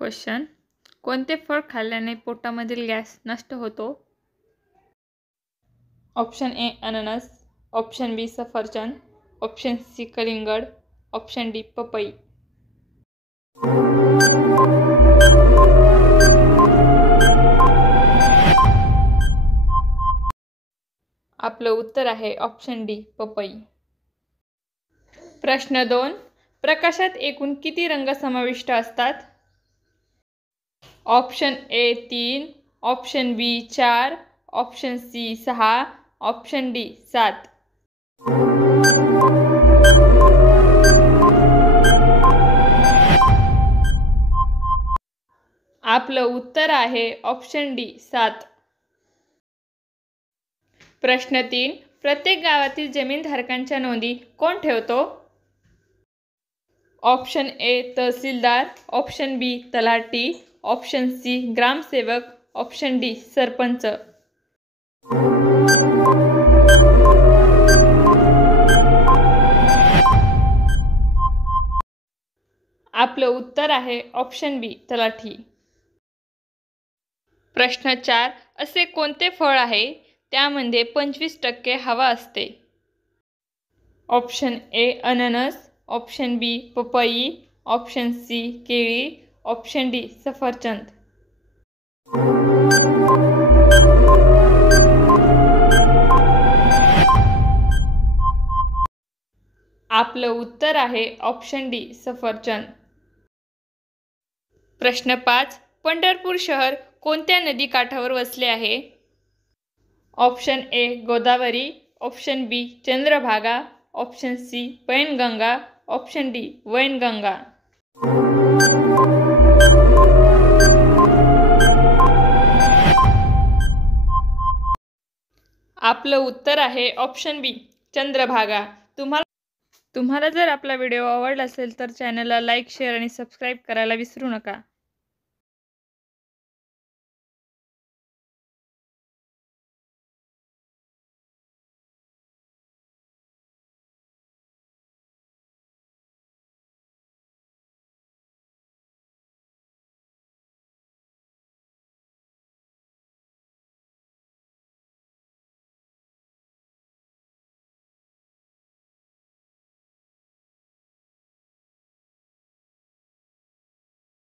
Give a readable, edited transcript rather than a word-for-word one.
Question, कोणते फळ खाल्ल्याने पोटामधील गॅस नष्ट होतो? ऑप्शन ए अननस, ऑप्शन बी सफरचंद, ऑप्शन सी कलिंगड, ऑप्शन डी पपई. आपलं उत्तर आहे ऑप्शन डी पपई. प्रश्न 2, प्रकाशात एकूण किती रंग समाविष्ट असतात? Option A 3, option B 4, option C 6, option D 7. आपलं उत्तर आहे ऑप्शन डी 7. प्रश्न 3, प्रत्येक गावातील जमीनधारकांच्या नोंदी कोण ठेवतो? ऑप्शन ए तहसीलदार, ऑप्शन बी तलाठी, ऑप्शन सी ग्रामसेवक, ऑप्शन डी सरपंच. आपलं उत्तर आहे ऑप्शन बी तलाठी. प्रश्न 4, असे कोणते फळ आहे त्यामध्ये 25% हवा असते? ऑप्शन ए अननस, ऑप्शन बी पपई, ऑप्शन सी केळी, ऑप्शन डी सफरचंद. आपलं उत्तर आहे ऑप्शन डी सफरचंद. प्रश्न 5, पंढरपूर शहर कोणत्या नदी काठावर वसले आहे? Option A Godavari, option B Chandrabhaga, option C Painganga, option D Wainganga. आपलं उत्तर आहे ऑप्शन बी चंद्रभागा. तुम्हाला जर आपला व्हिडिओ आवडला असेल तर चॅनलला लाईक, शेअर आणि सबस्क्राईब करायला विसरू नका.